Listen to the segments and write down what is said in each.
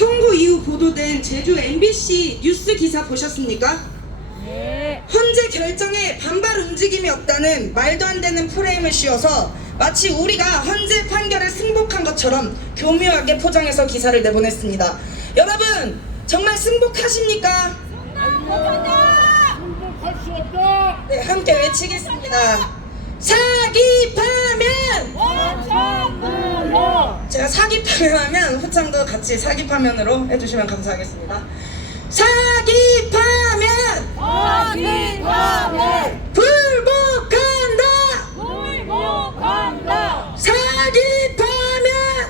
선고 이후 보도된 제주 MBC 뉴스 기사 보셨습니까? 네. 헌재 결정에 반발 움직임이 없다는 말도 안 되는 프레임을 씌워서 마치 우리가 헌재 판결에 승복한 것처럼 교묘하게 포장해서 기사를 내보냈습니다. 여러분, 정말 승복하십니까? 승복할 수 없다. 네, 함께 외치겠습니다. 사기파면! 원천불로. 제가 사기파면 하면 후창도 같이 사기파면으로 해주시면 감사하겠습니다. 사기파면! 사기파면. 불복한다! 불복한다. 사기파면!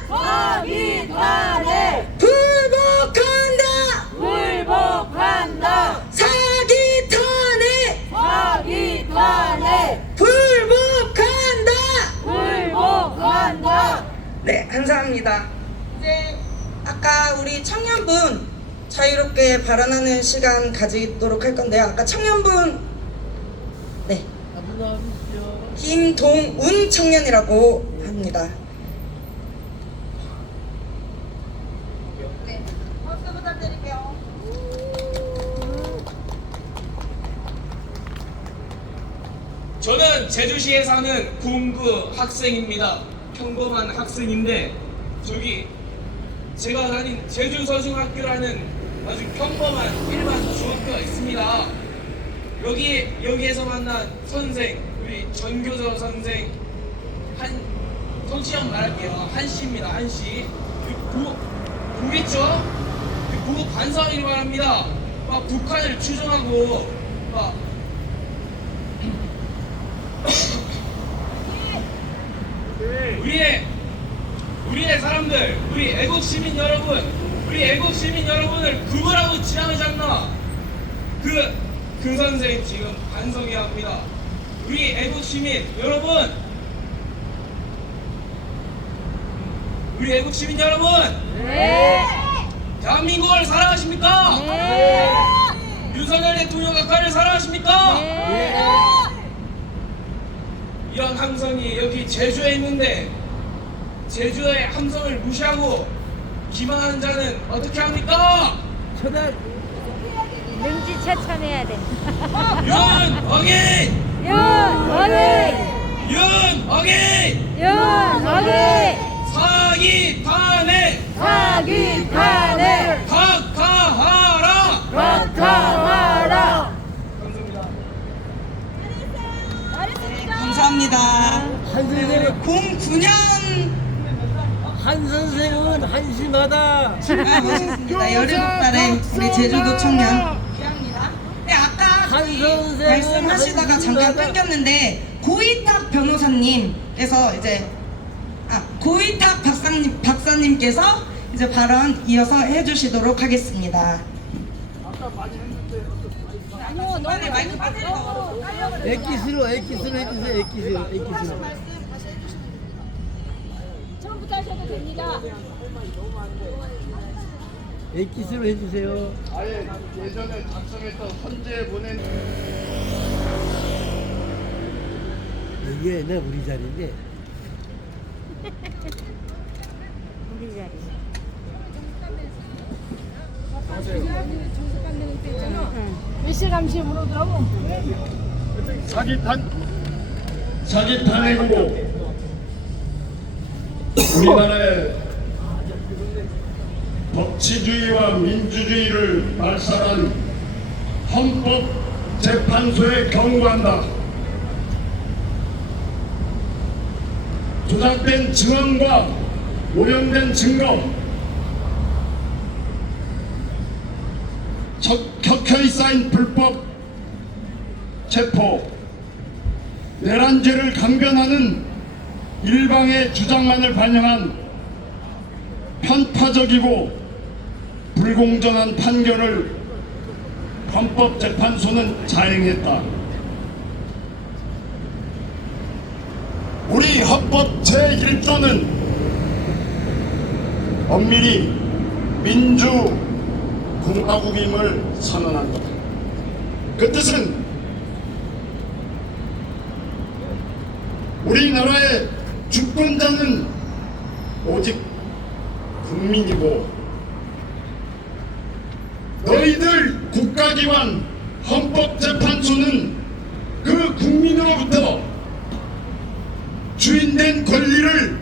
사기파면. 불복한다! 불복한다. 사기탄핵! 사기탄핵. 불복한다! 불복한다. 네, 감사합니다. 이제 아까 우리 청년분 자유롭게 발언하는 시간 가지도록 할 건데요. 아까 청년분, 네, 김동운 청년이라고 합니다. 네, 박수 부탁드릴게요. 저는 제주시에 사는 공부 학생입니다. 평범한 학생인데 저기 제가 다닌 제주서중학교라는 아주 평범한 일반 중학교가 있습니다. 여기에서 만난 선생, 우리 전교조 선생 성시형 말할게요. 한씨입니다. 한씨. 부 있죠? 부 반성이라고 합니다. 막 북한을 추종하고 막 우리의 사람들, 우리 애국 시민 여러분을 구분하고 지향하지 않나? 그 선생 지금 반성해야 합니다. 우리 애국 시민 여러분, 네. 대한민국을 사랑하십니까? 네. 윤석열 대통령 각하를 사랑하십니까? 네. 이런 함성이 여기 제주에 있는데 제주의 함성을 무시하고 기만하는 자는 어떻게 합니까? 능지처참해야 돼. 윤어긴! 윤어기. 사기 탄핵! 사기탄핵. 각하하라! 각하하라. 감사합니다. 한 선생은 09년 한 선생은 한심하다. 모셨습니다. 17살의 우리 제주도 청년 귀합니다. 네, 아까 한 저희 선생은 말씀하시다가 잠깐 한심하다. 끊겼는데 고이탁 변호사님께서 이제 고이탁 박사님께서 이제 발언 이어서 해주시도록 하겠습니다. 빨리 마이크 빠뜨리고. 액기스로 해주세요. 액기스로. 처음부터 하셔도 됩니다. 액기스로 해주세요. 아예 예전에 작성했던 헌재에 보낸 이게 옛날 우리 자리인데 우리 자리. 일실감시으로 들어가고. 사기탄핵으로 우리나라의 법치주의와 민주주의를 말살한 헌법재판소에 경고한다. 조작된 증언과 오염된 증거, 켜켜이 쌓인 불법 체포, 내란죄를 강변하는 일방의 주장만을 반영한 편파적이고 불공정한 판결을 헌법재판소는 자행했다. 우리 헌법 제1조는 엄밀히 민주공화국임을 선언한 것. 그 뜻은 우리나라의 주권자는 오직 국민이고 너희들 국가기관 헌법재판소는 그 국민으로부터 주인된 권리를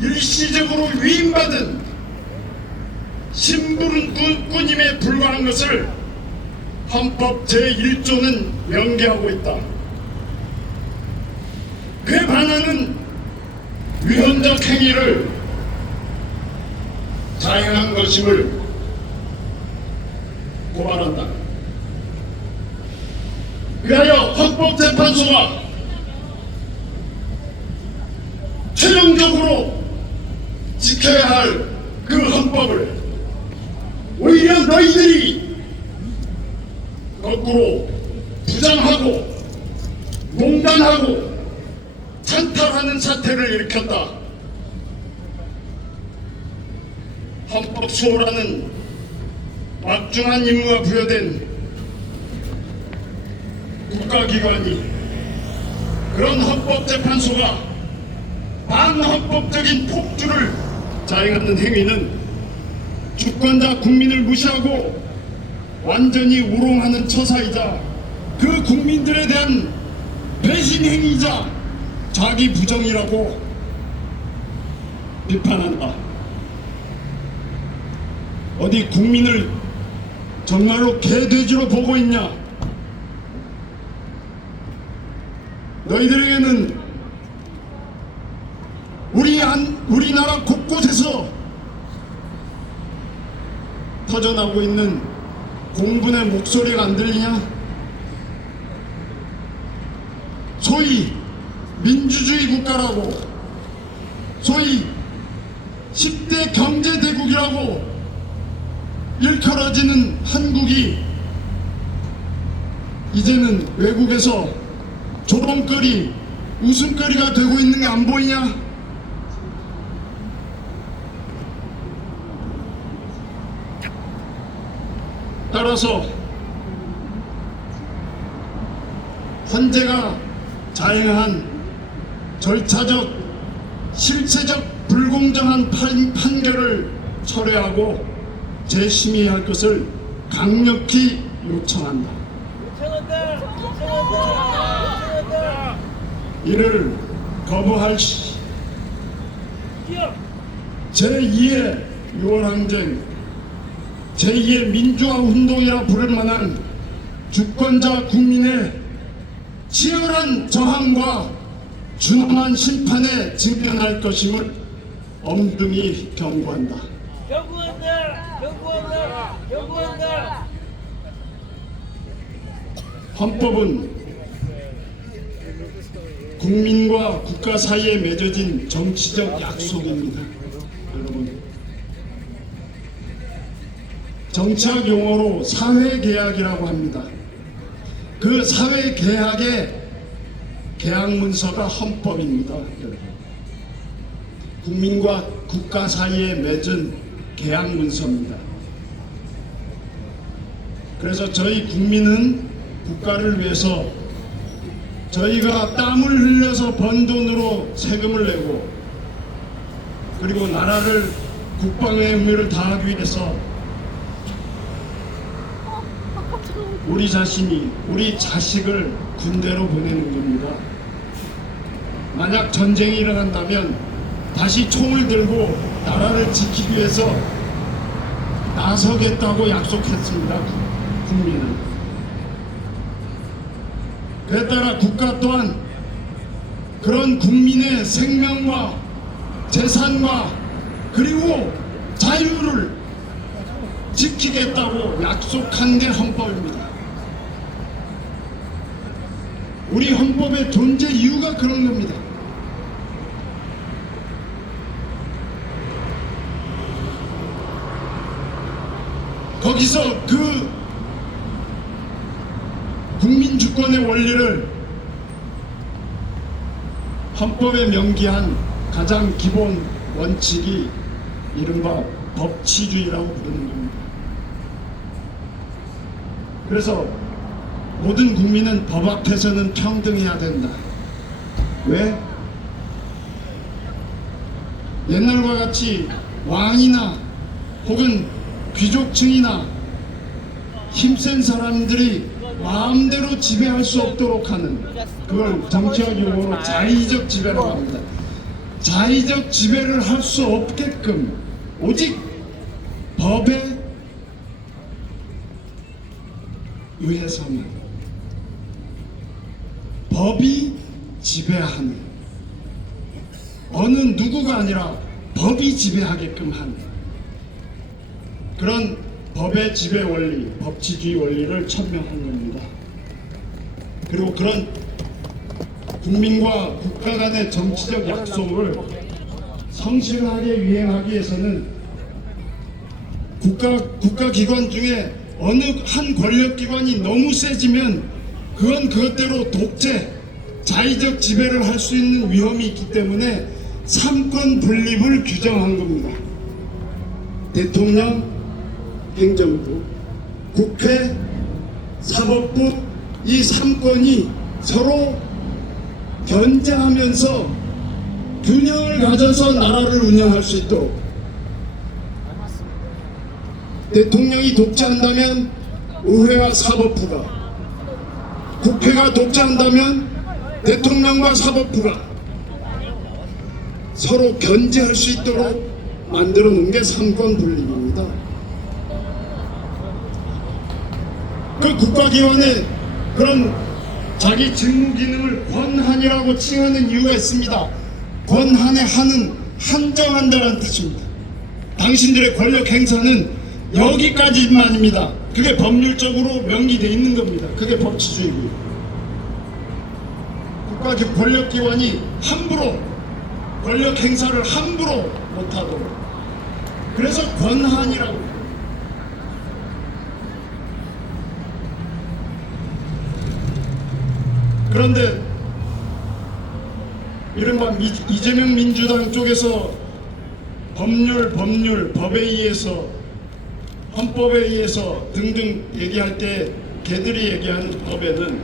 일시적으로 위임받은 심부름꾼임에 불과한 것을 헌법 제1조는 명기하고 있다. 그에 반하는 위헌적 행위를 자행한 것임을 고발한다. 위하여 헌법재판소가 최종적으로 지켜야 할 그 헌법을 오히려 너희들이 거꾸로 부정하고 농단하고 찬탈하는 사태를 일으켰다. 헌법 수호라는 막중한 임무가 부여된 국가기관이 그런 헌법재판소가 반헌법적인 폭주를 자행하는 행위는 주권자 국민을 무시하고 완전히 우롱하는 처사이자 그 국민들에 대한 배신 행위이자 자기 부정이라고 비판한다. 어디 국민을 정말로 개돼지로 보고 있냐? 너희들에게는 우리나라 곳곳에서 터져나오고 있는 공분의 목소리가 안 들리냐? 소위 민주주의 국가라고, 소위 10대 경제대국이라고 일컬어지는 한국이 이제는 외국에서 조롱거리, 웃음거리가 되고 있는 게 안 보이냐? 따라서 헌재가 자행한 절차적, 실체적 불공정한 판결을 철회하고 재심의할 것을 강력히 요청한다. 이를 거부할 시 제2의 6월항쟁, 제2의 민주화 운동이라 부를 만한 주권자 국민의 치열한 저항과 준엄한 심판에 직면할 것임을 엄중히 경고한다. 경고한다. 헌법은 국민과 국가 사이에 맺어진 정치적 약속입니다. 여러분, 정치학 용어로 사회계약이라고 합니다. 그 사회계약의 계약문서가 헌법입니다. 국민과 국가 사이에 맺은 계약문서입니다. 그래서 저희 국민은 국가를 위해서 저희가 땀을 흘려서 번 돈으로 세금을 내고, 그리고 나라를 국방의 의무를 다하기 위해서 우리 자신이, 우리 자식을 군대로 보내는 겁니다. 만약 전쟁이 일어난다면 다시 총을 들고 나라를 지키기 위해서 나서겠다고 약속했습니다. 국민은. 그에 따라 국가 또한 그런 국민의 생명과 재산과 그리고 자유를 지키겠다고 약속한 게 헌법입니다. 우리 헌법의 존재 이유가 그런 겁니다. 거기서 그 국민 주권의 원리를 헌법에 명기한 가장 기본 원칙이 이른바 법치주의라고 부르는 겁니다. 그래서 모든 국민은 법 앞에서는 평등해야 된다. 왜? 옛날과 같이 왕이나 혹은 귀족층이나 힘센 사람들이 마음대로 지배할 수 없도록 하는, 그걸 정치학 용어로 자의적 지배라고 합니다. 자의적 지배를 할 수 없게끔 오직 법에 의해서만, 법이 지배하는, 어느 누구가 아니라 법이 지배하게끔 하는 그런 법의 지배 원리, 법치주의 원리를 천명한 겁니다. 그리고 그런 국민과 국가 간의 정치적 약속을 성실하게 위행하기 위해서는 국가기관 중에 어느 한 권력기관이 너무 세지면 그건 그것대로 독재, 자의적 지배를 할 수 있는 위험이 있기 때문에 삼권 분립을 규정한 겁니다. 대통령, 행정부, 국회, 사법부, 이 삼권이 서로 견제하면서 균형을 가져서 나라를 운영할 수 있도록, 대통령이 독재한다면 의회와 사법부가, 국회가 독재한다면 대통령과 사법부가 서로 견제할 수 있도록 만들어 놓은 게 삼권 분립입니다. 그 국가기관의 그런 자기 직무 기능을 권한이라고 칭하는 이유가 있습니다. 권한의 한은 한정한다는 뜻입니다. 당신들의 권력 행사는 여기까지만입니다. 그게 법률적으로 명기되어 있는 겁니다. 그게 법치주의고요. 국가 권력기관이 함부로 권력 행사를 함부로 못하도록, 그래서 권한이라고. 그런데 이른바 이재명 민주당 쪽에서 법률, 법에 의해서, 헌법에 의해서 등등 얘기할 때 걔들이 얘기하는 법에는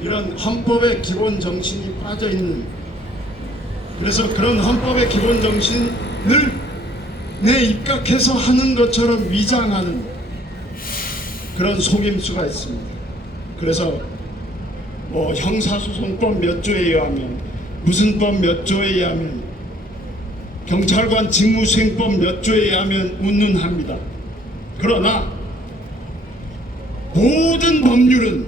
이런 헌법의 기본 정신이 빠져 있는, 그래서 그런 헌법의 기본 정신을 내 입각해서 하는 것처럼 위장하는 그런 속임수가 있습니다. 그래서 뭐 형사소송법 몇 조에 의하면, 무슨 법 몇 조에 의하면, 경찰관 직무수행법 몇 조에 의하면 운운합니다. 그러나 모든 법률은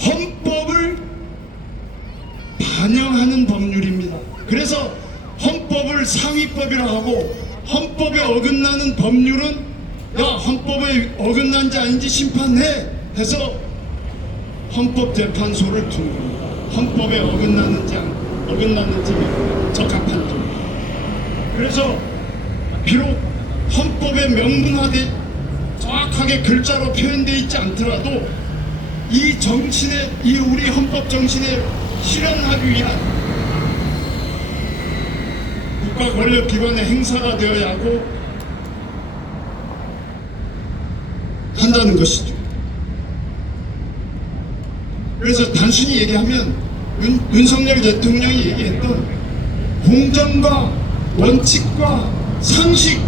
헌법을 반영하는 법률입니다. 그래서 헌법을 상위법이라고 하고, 헌법에 어긋나는 법률은 야, 헌법에 어긋난지 아닌지 심판해 해서 헌법재판소를 두는 겁니다. 헌법에 어긋나는지 적합한지. 그래서 비록 헌법에 명문화돼 정확하게 글자로 표현되어 있지 않더라도 이 정신에, 이 우리 헌법 정신에 실현하기 위한 국가 권력기관의 행사가 되어야 하고 한다는 것이죠. 그래서 단순히 얘기하면 윤석열 대통령이 얘기했던 공정과 원칙과 상식,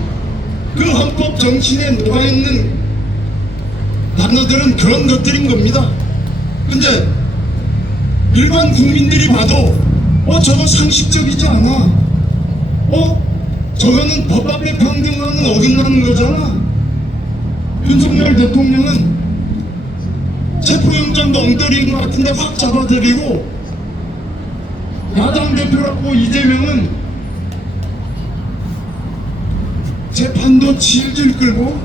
그 헌법 정신에 녹아있는 단어들은 그런 것들인 겁니다. 근데 일반 국민들이 봐도 저거 상식적이지 않아, 저거는 법 앞에 평등하는 어긋나는 거잖아. 윤석열 대통령은 체포영장 엉터리인 것 같은데 확 잡아들이고, 야당 대표라고 이재명은 재판도 질질 끌고,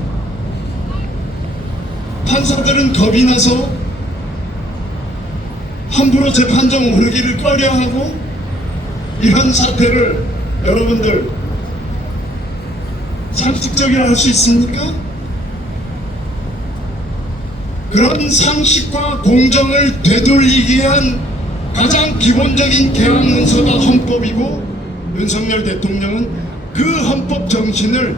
판사들은 겁이 나서 함부로 재판정 오르기를 꺼려하고, 이런 사태를 여러분들 상식적이라 할 수 있습니까? 그런 상식과 공정을 되돌리기 위한 가장 기본적인 개헌 문서가 헌법이고, 윤석열 대통령은 그 헌법 정신을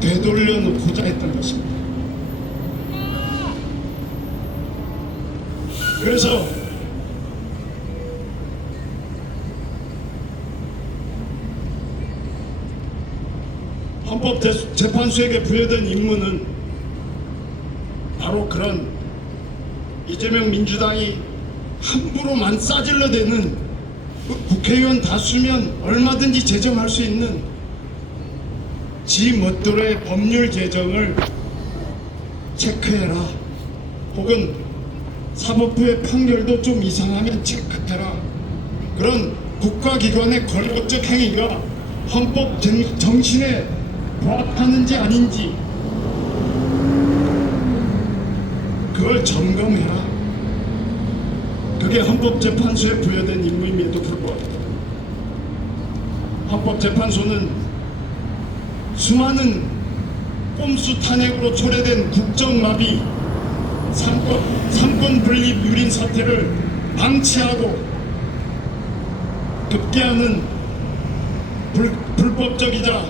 되돌려 놓고자 했던 것입니다. 그래서 헌법재판소에게 부여된 임무는 바로 그런 이재명 민주당이 함부로만 싸질러대는 국회의원 다수면 얼마든지 제정할 수 있는 지 멋대로의 법률 개정을 체크해라, 혹은 사법부의 판결도 좀 이상하면 체크해라, 그런 국가기관의 권력적 행위가 헌법 정신에 부합하는지 아닌지 그걸 점검해라. 그게 헌법재판소에 부여된 임무임에도 불구하고 헌법재판소는 수많은 꼼수 탄핵으로 초래된 국정마비, 삼권 분립 유린 사태를 방치하고 급기야는 불법적이자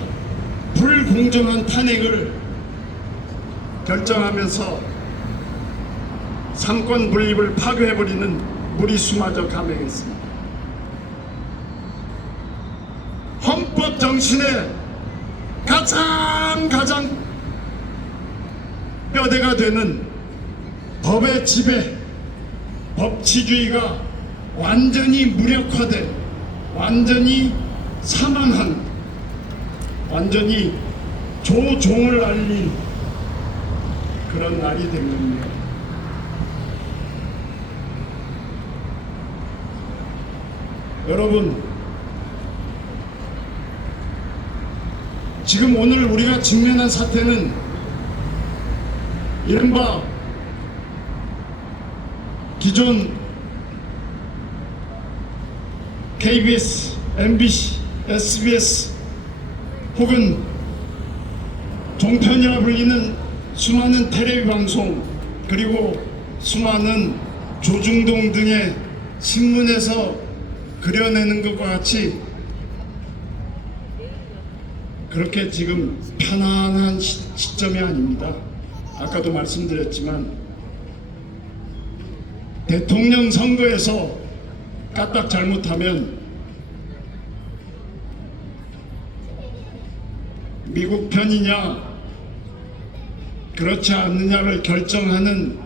불공정한 탄핵을 결정하면서 삼권 분립을 파괴해버리는 무리수마저 감행했습니다. 헌법 정신의 가장 뼈대가 되는 법의 지배, 법치주의가 완전히 무력화돼 완전히 사망한, 완전히 조종을 알린 그런 날이 된 겁니다. 여러분, 지금 오늘 우리가 직면한 사태는 이른바 기존 KBS, MBC, SBS 혹은 종편이라 불리는 수많은 텔레비 방송, 그리고 수많은 조중동 등의 신문에서 그려내는 것과 같이 그렇게 지금 편안한 시점이 아닙니다. 아까도 말씀드렸지만 대통령 선거에서 까딱 잘못하면 미국 편이냐 그렇지 않느냐를 결정하는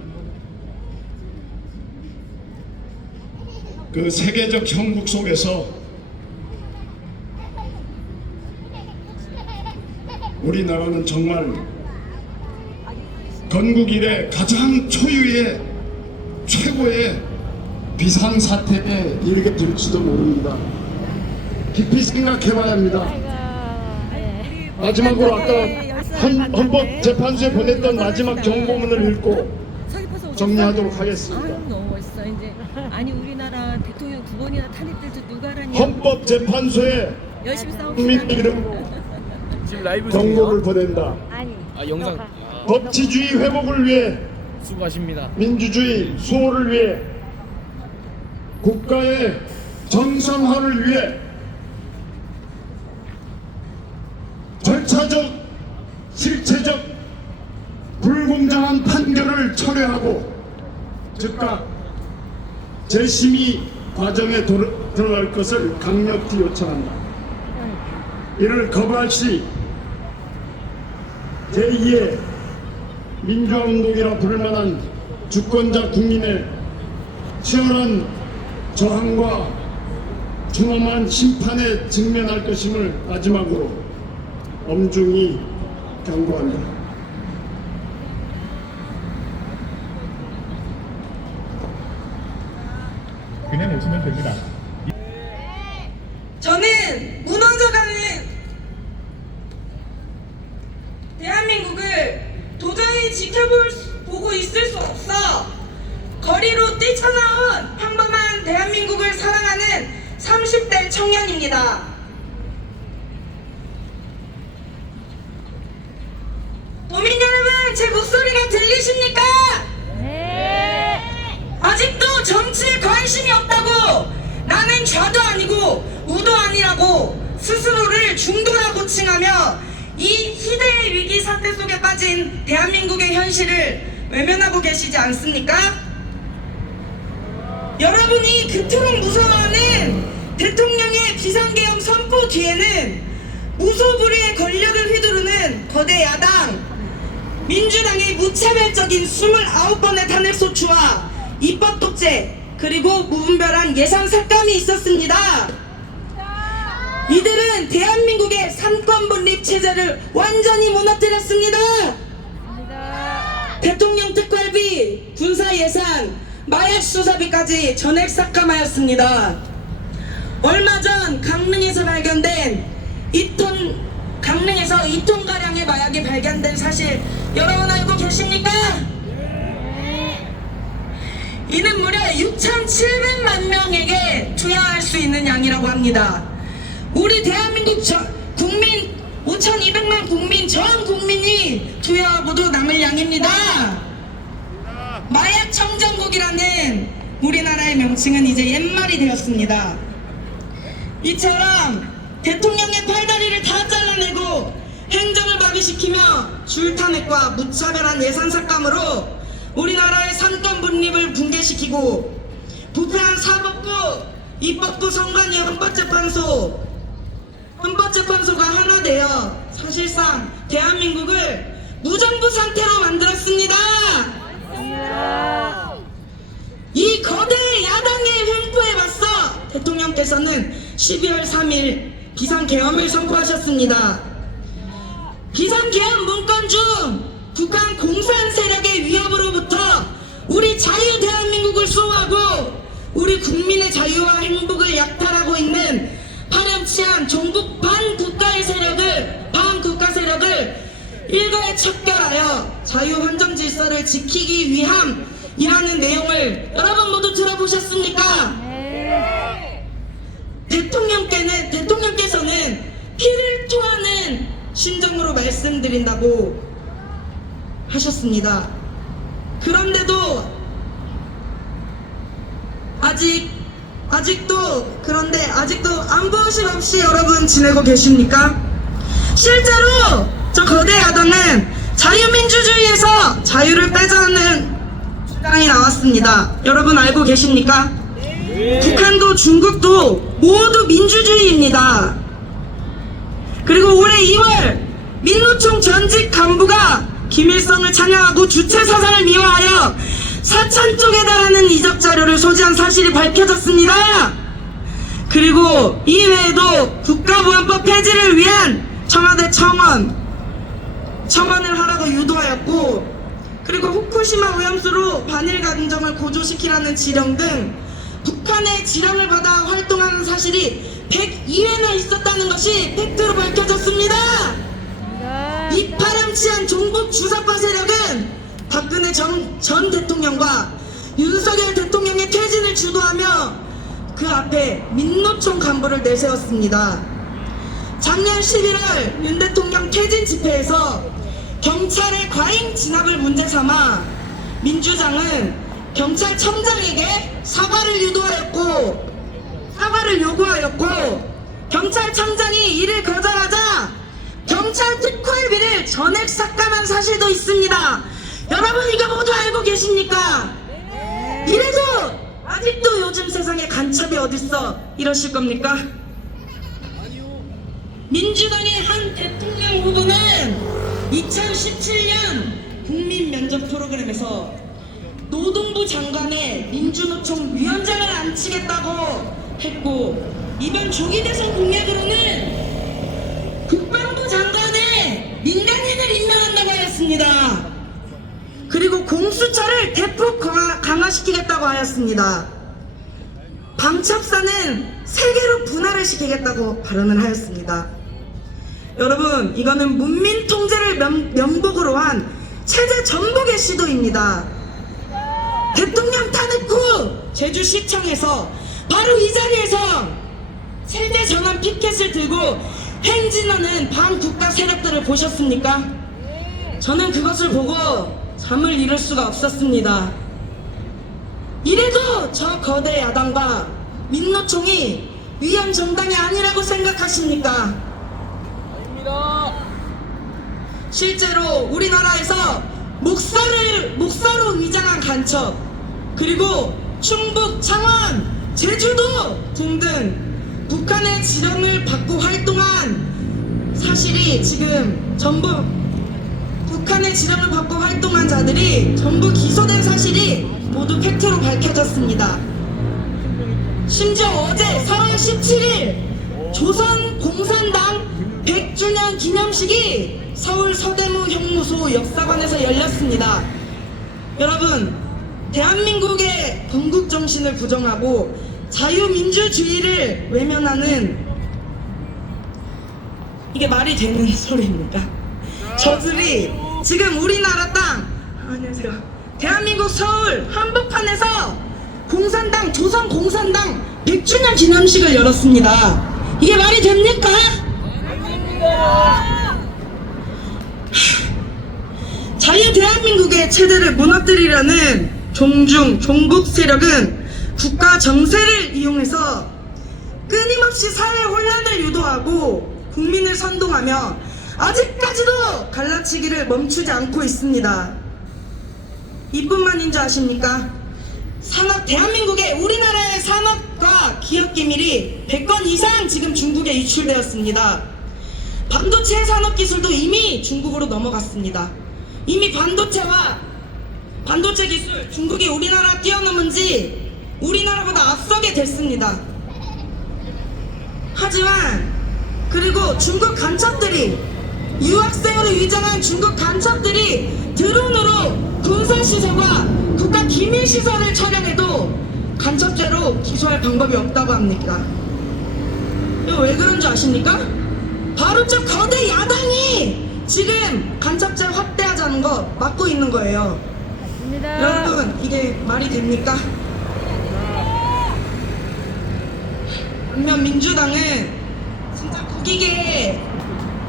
그 세계적 형국 속에서 우리나라는 정말 건국 이래 가장 초유의 최고의 비상사태에 이르게 될지도 모릅니다. 깊이 생각해봐야 합니다. 마지막으로 아까 헌법재판소에 보냈던 마지막 경고문을 읽고 정리하도록 하겠습니다. 아유, 너무 멋있어. 이제 아니 우리나라 대통령 2번이나 탄핵될 줄 누가 알았냐. 헌법재판소에 열심히 국민 싸웁시다. 이름 지금 라이브 경고를 보낸다. 아니. 영상 법치주의 회복을 위해, 수고하십니다. 민주주의 수호를 위해, 국가의 정상화를 위해 절차적, 실체적, 불공정한 판결을 철회하고 즉각 재심의 과정에 들어갈 것을 강력히 요청한다. 이를 거부할 시 제2의 민주화운동이라 부를 만한 주권자 국민의 치열한 저항과 중엄한 심판에 직면할 것임을 마지막으로 엄중히 경고한다. 그냥 오시면 됩니다. 저는 무너져가는 대한민국을 도저히 지켜보고 있을 수 없어 거리로 뛰쳐나온 평범한 대한민국을 사랑하는 30대 청년입니다. 도민 여러분, 제 목소리가 들리십니까? 네. 아직도 정치에 관심이 없다고, 나는 좌도 아니고 우도 아니라고 스스로를 중도라고 칭하며 이 희대의 위기 사태 속에 빠진 대한민국의 현실을 외면하고 계시지 않습니까? 여러분이 그토록 무서워하는 대통령의 비상계엄 선포 뒤에는 무소불위의 권력을 휘두르는 거대 야당 민주당의 무차별적인 29번의 탄핵 소추와 입법 독재 그리고 무분별한 예산 삭감이 있었습니다. 이들은 대한민국의 삼권 분립 체제를 완전히 무너뜨렸습니다. 대통령 특활비, 군사 예산, 마약 수사비까지 전액 삭감하였습니다. 얼마 전 강릉에서 발견된 강릉에서 2톤 가량의 마약이 발견된 사실 여러분 알고 계십니까? 이는 무려 6,700만 명에게 투여할 수 있는 양이라고 합니다. 우리 대한민국 국민 5,200만 국민 전 국민이 투여하고도 남을 양입니다. 마약 청정국이라는 우리나라의 명칭은 이제 옛말이 되었습니다. 이처럼 대통령의 팔다리를 다 잘라내고 행정을 마비시키며 줄탄핵과 무차별한 예산 삭감으로 우리나라의 삼권 분립을 붕괴시키고 부패한 사법부, 입법부, 선관위, 헌법재판소가 하나 되어 사실상 대한민국을 무정부 상태로 만들었습니다. 이 거대 야당의 횡포에 맞서 대통령께서는 12월 3일 비상계엄을 선포하셨습니다. 비상계엄 문건 중 북한 공산 세력의 위협으로부터 우리 자유 대한민국을 수호하고 우리 국민의 자유와 행복을 약탈하고 있는 파렴치한 종북 반국가 세력을 일거에 척결하여 자유헌정 질서를 지키기 위함이라는 내용을 여러분 모두 들어보셨습니까? 대통령께서는 피를 토하는 심정으로 말씀드린다고 하셨습니다. 그런데도 아직도 안보의식 없이 여러분 지내고 계십니까? 실제로 저 거대 야당은 자유민주주의에서 자유를 빼자는 주장이 나왔습니다. 여러분 알고 계십니까? 북한도 중국도 모두 민주주의입니다. 그리고 올해 2월 민노총 전직 간부가 김일성을 찬양하고 주체 사상을 미화하여 4,000쪽에 달하는 이적 자료를 소지한 사실이 밝혀졌습니다. 그리고 이외에도 국가보안법 폐지를 위한 청와대 청원을 하라고 유도하였고, 그리고 후쿠시마 오염수로 반일 감정을 고조시키라는 지령 등 북한의 지령을 받아 활동하는 사실이 102회나 있었다는 것이 팩트로 밝혀졌습니다. 이 파렴치한 종북 주사파 세력은 박근혜 전 대통령과 윤석열 대통령의 퇴진을 주도하며 그 앞에 민노총 간부를 내세웠습니다. 작년 11월 윤 대통령 퇴진 집회에서 경찰의 과잉 진압을 문제 삼아 민주당은 경찰청장에게 사과를 요구하였고 경찰청장이 이를 거절하자 경찰 특활비를 전액 삭감한 사실도 있습니다. 여러분 이거 모두 알고 계십니까? 이래도 아직도 요즘 세상에 간첩이 어딨어 이러실 겁니까? 민주당의 한 대통령 후보는 2017년 국민 면접 프로그램에서 노동부 장관의 민주노총 위원장을 앉히겠다고 했고, 이번 조기 대선 공약으로는 국방부 장관에 민간인을 임명한다고 하였습니다. 그리고 공수처를 대폭 강화시키겠다고 하였습니다. 방첩사는 3개로 분할을 시키겠다고 발언을 하였습니다. 여러분, 이거는 문민 통제를 명목으로 한 체제 전복의 시도입니다. 대통령 탄핵 후 제주시청에서 바로 이 자리에서 세대 전환 피켓을 들고 행진하는 반국가 세력들을 보셨습니까? 저는 그것을 보고 잠을 이룰 수가 없었습니다. 이래도 저 거대 야당과 민노총이 위헌 정당이 아니라고 생각하십니까? 실제로 우리나라에서 목사로 위장한 간첩, 그리고 충북, 창원, 제주도 등등 북한의 지령을 받고 활동한 사실이 지금 전부 북한의 지령을 받고 활동한 자들이 전부 기소된 사실이 모두 팩트로 밝혀졌습니다. 심지어 어제 4월 17일 조선공산당 100주년 기념식이 서울 서대문 형무소 역사관에서 열렸습니다. 여러분, 대한민국의 건국정신을 부정하고 자유민주주의를 외면하는, 이게 말이 되는 소리입니까? 저들이 지금 우리나라 땅, 안녕하세요, 대한민국 서울 한복판에서 공산당, 조선공산당 100주년 기념식을 열었습니다. 이게 말이 됩니까? 자유 대한민국의 체제를 무너뜨리려는 종북 세력은 국가 정세를 이용해서 끊임없이 사회 혼란을 유도하고 국민을 선동하며 아직까지도 갈라치기를 멈추지 않고 있습니다. 이뿐만인 줄 아십니까? 대한민국의 우리나라의 산업과 기업 기밀이 100건 이상 지금 중국에 유출되었습니다. 반도체 산업 기술도 이미 중국으로 넘어갔습니다. 이미 반도체 기술 중국이 우리나라 뛰어넘은 지 우리나라보다 앞서게 됐습니다. 하지만 그리고 중국 간첩들이, 유학생으로 위장한 중국 간첩들이 드론으로 군사시설과 국가 기밀시설을 촬영해도 간첩죄로 기소할 방법이 없다고 합니다. 이거 왜 그런 줄 아십니까? 바로 저 거대 야당이 지금 간첩죄 확대하자는 거 막고 있는 거예요. 맞습니다. 여러분, 이게 말이 됩니까? 반면 민주당은 진짜 국익에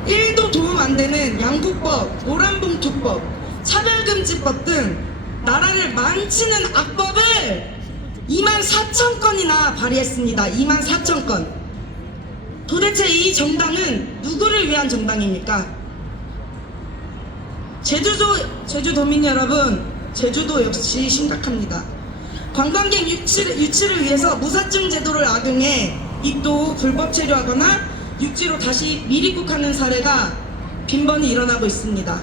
1도 도움 안 되는 양국법, 노란봉투법, 차별금지법 등 나라를 망치는 악법을 24,000건이나 발의했습니다. 24,000건. 도대체 이 정당은 누구를 위한 정당입니까? 제주도민 여러분, 제주도 역시 심각합니다. 관광객 유치를 위해서 무사증 제도를 악용해 입도 불법 체류하거나 육지로 다시 미입국하는 사례가 빈번히 일어나고 있습니다.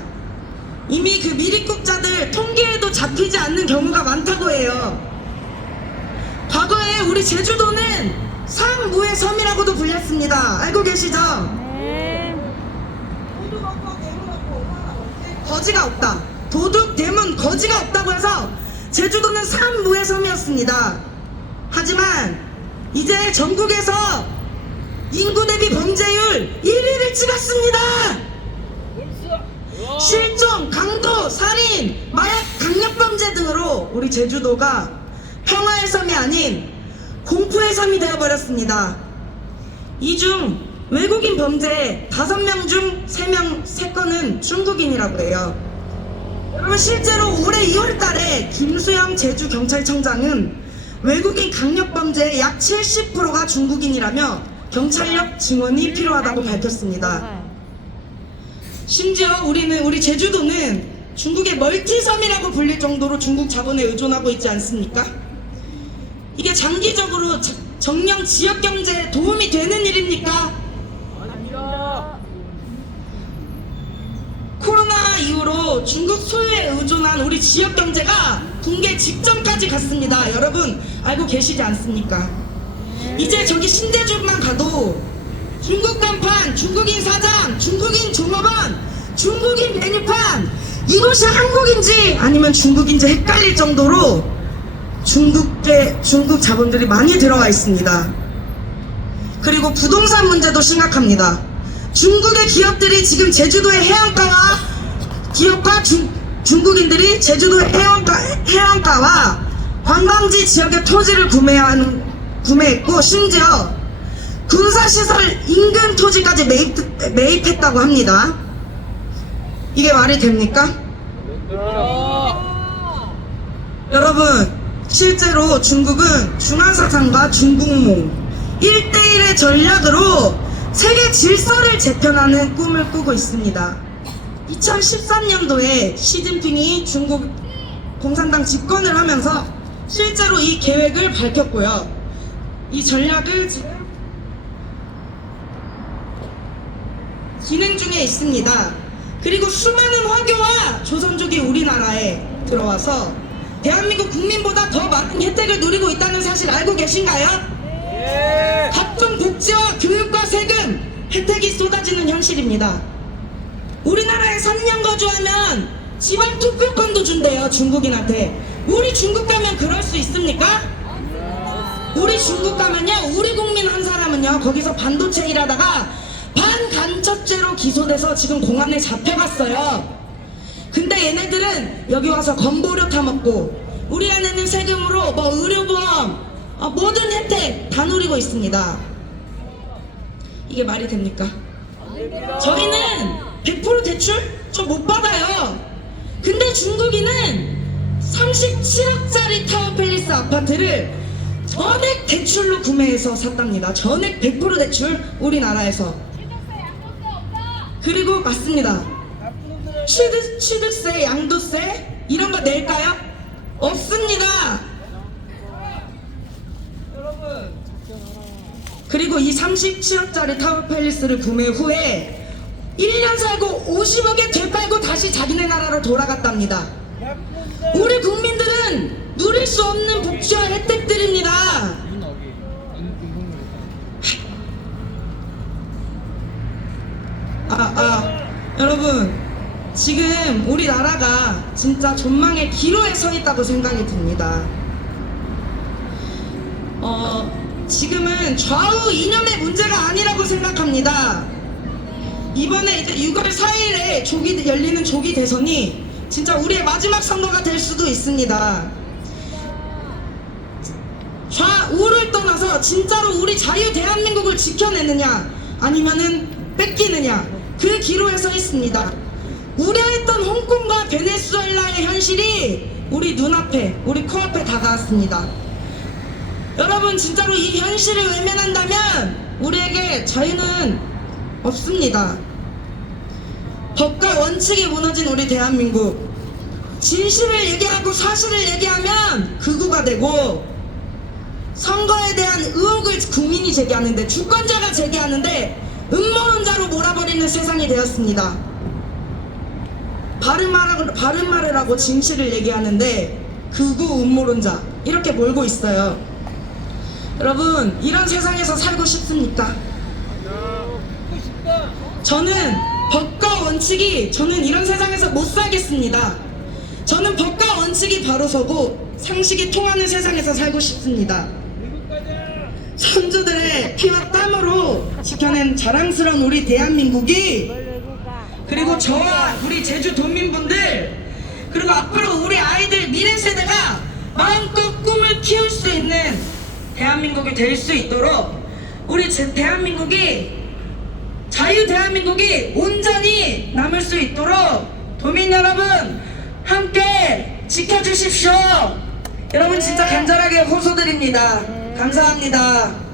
이미 그 미입국자들 통계에도 잡히지 않는 경우가 많다고 해요. 과거에 우리 제주도는 상무의 섬이라고도 불렸습니다. 알고 계시죠? 네. 거지가 없다. 도둑, 대문, 거지가 없다고 해서 제주도는 상무의 섬이었습니다. 하지만 이제 전국에서 인구 대비 범죄율 1위를 찍었습니다. 실종, 강도, 살인, 마약, 강력범죄 등으로 우리 제주도가 평화의 섬이 아닌 공포의 섬이 되어버렸습니다. 이 중 외국인 범죄 5명 중 3건은 중국인이라고 해요. 여러분, 실제로 올해 2월 달에 김수영 제주경찰청장은 외국인 강력범죄의 약 70%가 중국인이라며 경찰력 증원이 필요하다고 밝혔습니다. 심지어 우리 제주도는 중국의 멀티섬이라고 불릴 정도로 중국 자본에 의존하고 있지 않습니까? 이게 장기적으로 정령 지역 경제에 도움이 되는 일입니까? 코로나 이후로 중국 소유에 의존한 우리 지역 경제가 붕괴 직전까지 갔습니다. 여러분 알고 계시지 않습니까? 이제 저기 신대주만 가도 중국 간판, 중국인 사장, 중국인 종업원, 중국인 메뉴판, 이곳이 한국인지 아니면 중국인지 헷갈릴 정도로 중국 자본들이 많이 들어와 있습니다. 그리고 부동산 문제도 심각합니다. 중국의 기업들이 지금 제주도의 해안가와 기업과 중국인들이 제주도의 해안가와 관광지 지역의 토지를 구매했고 심지어 군사시설 인근 토지까지 매입했다고 합니다. 이게 말이 됩니까? 여러분, 실제로 중국은 중앙사상과 중국몽 1대1의 전략으로 세계 질서를 재편하는 꿈을 꾸고 있습니다. 2013년도에 시진핑이 중국 공산당 집권을 하면서 실제로 이 계획을 밝혔고요. 이 전략을 지금 진행 땅에 있습니다. 그리고 수많은 화교와 조선족이 우리나라에 들어와서 대한민국 국민보다 더 많은 혜택을 누리고 있다는 사실 알고 계신가요? 각종 복지와 교육과 세금, 혜택이 쏟아지는 현실입니다. 우리나라에 3년 거주하면 지방 투표권도 준대요, 중국인한테. 우리 중국 가면 그럴 수 있습니까? 우리 중국 가면요, 우리 국민 한 사람은요, 거기서 반도체 일하다가 반간첩죄로 기소돼서 지금 공안에 잡혀갔어요. 근데 얘네들은 여기 와서 건보료 타먹고 우리가 내는 세금으로 뭐 의료보험, 모든 혜택 다 누리고 있습니다. 이게 말이 됩니까? 저희는 100% 대출? 저 못 받아요. 근데 중국인은 37억짜리 타워팰리스 아파트를 전액 대출로 구매해서 샀답니다. 전액 100% 대출, 우리나라에서. 그리고 맞습니다. 취득세, 양도세 이런 거 낼까요? 없습니다. 그리고 이 37억짜리 타워팰리스를 구매 후에 1년 살고 50억에 되팔고 다시 자기네 나라로 돌아갔답니다. 우리 국민들은 누릴 수 없는 복지와 혜택들입니다. 여러분, 지금 우리나라가 진짜 전망의 기로에 서 있다고 생각이 듭니다. 지금은 좌우 이념의 문제가 아니라고 생각합니다. 이번에 이제 6월 4일에 열리는 조기 대선이 진짜 우리의 마지막 선거가 될 수도 있습니다. 좌우를 떠나서 진짜로 우리 자유 대한민국을 지켜내느냐 아니면은 뺏기느냐, 그 기로에 서 있습니다. 우려했던 홍콩과 베네수엘라의 현실이 우리 눈앞에, 우리 코앞에 다가왔습니다. 여러분, 진짜로 이 현실을 외면한다면 우리에게 자유는 없습니다. 법과 원칙이 무너진 우리 대한민국, 진실을 얘기하고 사실을 얘기하면 극우가 되고, 선거에 대한 의혹을 국민이 제기하는데, 주권자가 제기하는데 음모론자로 몰아버리는 세상이 되었습니다. 바른 말을 하고 진실을 얘기하는데 극우 음모론자, 이렇게 몰고 있어요. 여러분, 이런 세상에서 살고 싶습니까? 저는 법과 원칙이, 저는 이런 세상에서 못 살겠습니다. 저는 법과 원칙이 바로 서고 상식이 통하는 세상에서 살고 싶습니다. 선조들의 피와 땀으로 지켜낸 자랑스러운 우리 대한민국이, 그리고 저와 우리 제주 도민분들, 그리고 앞으로 우리 아이들 미래 세대가 마음껏 꿈을 키울 수 있는 대한민국이 될 수 있도록, 우리 대한민국이, 자유 대한민국이 온전히 남을 수 있도록 도민 여러분 함께 지켜주십시오. 여러분 진짜 간절하게 호소드립니다. 감사합니다.